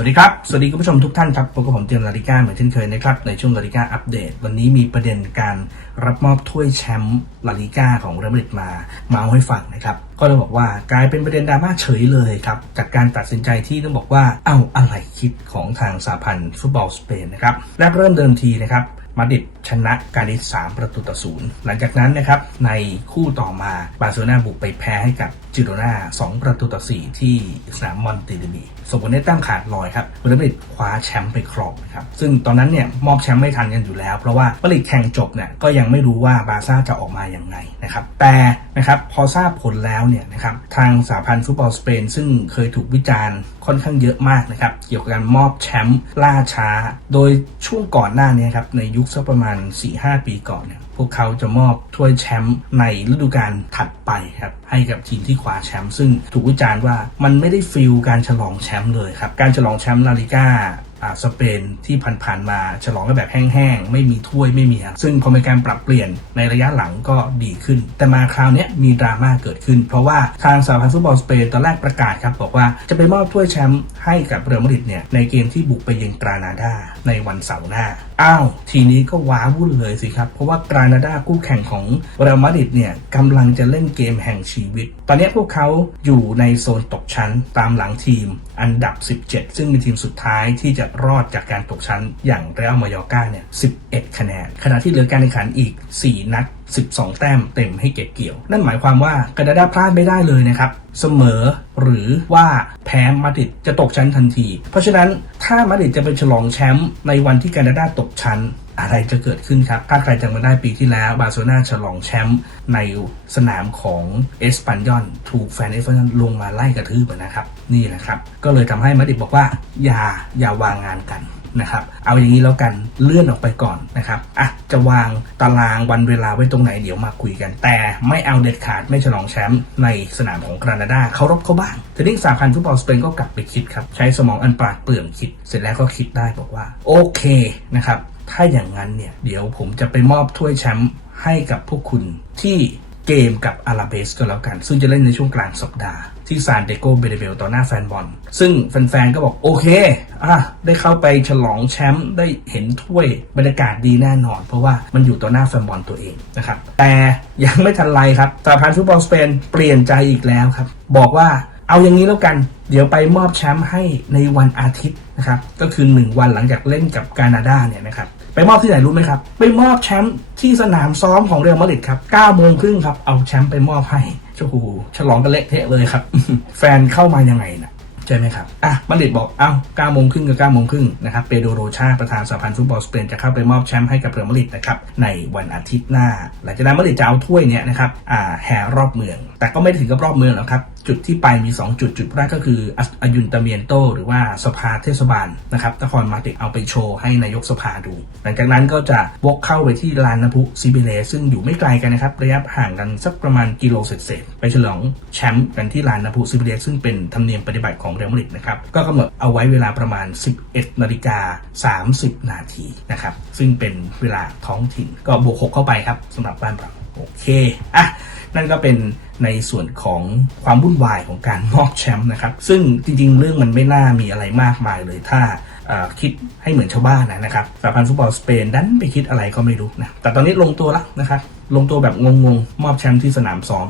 สวัสดีครับ สวัสดีคุณผู้ชมทุกท่านครับพบกับผมเจมส์ลาลิก้าเหมือนเช่นเคยนะครับ ในช่วงลาลิก้าอัปเดต วันนี้มีประเด็นการรับมอบถ้วยแชมป์ลาลิก้าของเรอัลมาดริดมาเมาให้ฟังนะครับ ก็เลยบอกว่ากลายเป็นประเด็นดราม่าเฉยเลยครับจากการตัดสินใจที่ต้องบอกว่าเอาอะไรคิดของทางสาพันธ์ฟุตบอลสเปนนะครับแรกเริ่มเดิมทีนะครับ มาดริดชนะการดิส3ประตูต่อศูนย์หลังจากนั้นนะครับในคู่ต่อมาบาร์เซโลนาบุกไปแพ้ให้กับจิโรนา2ประตูต่อ4ที่สนามมอนเตเดบีส่งผลให้แต้มขาดลอยครับเรอัลมาดริดคว้าแชมป์ไปครองนะครับซึ่งตอนนั้นเนี่ยมอบแชมป์ไม่ทันกันอยู่แล้ว เพราะว่ามาดริดแข่งจบเนี่ยก็ยังไม่รู้ว่าบาร์ซ่าจะออกมาอย่างไงนะครับแต่นะครับพอทราบผลแล้วเนี่ยนะครับทางสาพันธ์ฟุตบอลสเปน ซึ่งเคยถูกวิจารณ์ค่อนข้างเยอะมากนะครับเกี่ยวกับการมอบแชมป์ล่าช้า โดยช่วงก่อนหน้านี้ครับในยุคสักประมาณ 4-5 ปีก่อนเนี่ยพวกเขาจะมอบถ้วยแชมป์ในฤดูกาลถัดไปครับให้กับทีมที่คว้าแชมป์ซึ่งถูกวิจารณ์ว่ามันไม่ได้ฟิลการฉลองแชมป์เลยครับการฉลองแชมป์ลาลิก้าอ่าสเปนที่ผ่านๆมาฉลองกันแบบแห้งๆ ไม่มีถ้วยไม่มีซึ่งพอมีการปรับเปลี่ยนในระยะหลังก็ดีขึ้น แต่มาคราวนี้มีดราม่าเกิดขึ้น เพราะว่าทางสหพันธ์ฟุตบอลสเปนตอนแรกประกาศครับ บอกว่าจะไปมอบถ้วยแชมป์ให้กับเรอัลมาดริดเนี่ยในเกมที่บุกไปเยือนกรานาดาในวันเสาร์หน้า อ้าวทีนี้ก็ว้าวุ่นเลยสิครับ เพราะว่ากรานาดาคู่แข่งของเรอัลมาดริดเนี่ยกำลังจะเล่นเกมแห่งชีวิต ตอนนี้พวกเขาอยู่ในโซนตกชั้นตามหลังทีมอันดับ 17 ซึ่งเป็นทีมสุดท้ายที่จะรอดจากการตกชั้น อย่างเรอัลมายอร์กาเนี่ย 11 คะแนน ขณะที่เหลือการแข่งขันอีก 4 นัด 12 แต้มเต็มให้เก็บเกี่ยว นั่นหมายความว่ากรานาดาพลาดไม่ได้เลยนะครับ เสมอหรือว่าแพ้มาดริดจะตกชั้นทันที เพราะฉะนั้น ถ้ามาดริดจะไปฉลองแชมป์ในวันที่แคนาดาตกชั้นอะไรจะเกิดขึ้นครับ ถ้าใครจำมาได้ปีที่แล้ว บาร์เซโลนาฉลองแชมป์ในสนามของเอสปันยอนถูกแฟนเอสปันยอนลงมาไล่กระทืบนะครับ นี่แหละครับ ก็เลยทำให้มาดริดบอกว่า อย่าอย่าวางงานกัน นะครับ เอาอย่างนี้แล้วกันเลื่อนออกไปก่อนนะครับอะจะวางตารางวันเวลาไว้ตรงไหนเดี๋ยวมาคุยกัน แต่ไม่เอาเด็ดขาดไม่ฉลองแชมป์ในสนามของกรนาดาเขารบเขาบ้างทีนี้สาพันธ์ฟุตบอลสเปนก็กลับไปคิดครับ ใช้สมองอันปราดเปรื่องคิด เสร็จแล้วก็คิดได้บอกว่า โอเคนะครับถ้าอย่างนั้นเนี่ยเดี๋ยวผมจะไปมอบถ้วยแชมป์ให้กับพวกคุณที่เกมกับอาราเบสก็แล้วกัน ซึ่งจะเล่นในช่วงกลางสัปดาห์ ที่ซานเดโกเบเดเบลต่อหน้าแฟนบอล ซึ่งแฟนๆ ก็บอกโอเคอะได้เข้าไปฉลองแชมป์ได้เห็นถ้วยบรรยากาศดีแน่นอน เพราะว่ามันอยู่ต่อหน้าแฟนบอลตัวเองนะครับ แต่ยังไม่ทันไรครับสหพันธ์ฟุตบอลสเปนเปลี่ยนใจอีกแล้วครับ บอกว่าเอาอย่างนี้แล้วกัน เดี๋ยวไปมอบแชมป์ให้ในวันอาทิตย์นะครับ ก็คือ 1 วันหลังจากเล่นกับกานาดาเนี่ยนะครับ ไปมอบที่ไหนรู้ไหมครับ ไปมอบแชมป์ที่สนามซ้อมของเรอัลมาดริดครับ9โมงครึ่งครับ เอาแชมป์ไปมอบให้โอ้โหฉลองกันเละเทะเลยครับ แฟนเข้ามายังไงนะใช่ไหมครับ อะมาดริดบอก เอ้า9โมงครึ่งกับ9โมงครึ่งนะครับ เปโดโรชา ประธานสหพันธ์ฟุตบอลสเปนจะเข้าไปมอบแชมป์ให้กับเรอัลมาดริดนะครับ ในวันอาทิตย์หน้า หลังจากนั้นมาดริดจะเอาถ้วยเนี่ยนะครับ อ่า แห่รอบเมือง แต่ก็ไม่ถึงกับรอบเมืองหรอกครับ จุดที่ไปมี 2 จุดจุดแรกก็คืออายุนตาเมียนโต หรือว่าสภาเทศบาลนะครับนครมาดริดเอาไปโชว์ให้นายกสภาดู หลังจากนั้นก็จะวกเข้าไปที่ลานน้ำพุซิบิเลซึ่งอยู่ไม่ไกลกันนะครับ ระยะห่างกันสักประมาณกิโลเศษๆไปฉลองแชมป์กันที่ลานน้ำพุซิบิเลซึ่งเป็นธรรมเนียมปฏิบัติของเรอัลมาดริดนะครับก็กำหนดเอาไว้เวลาประมาณ 11นาฬิกา30 นาทีนะครับซึ่งเป็นเวลาท้องถิ่นก็บวก6เข้าไปครับสำหรับบ้านเราโอเคอะนั่นก็เป็น ในส่วนของความวุ่นวายของการมอบแชมป์นะครับ ซึ่งจริงๆ เรื่องมันไม่น่ามีอะไรมากมายเลยถ้าคิดให้เหมือนชาวบ้านนะนะครับสหพันธ์ฟุตบอลสเปนดันไปคิดอะไรก็ไม่รู้นะแต่ตอนนี้ลงตัวแล้วนะครับลงตัวแบบงงๆ มอบแชมป์ที่สนามซ้อม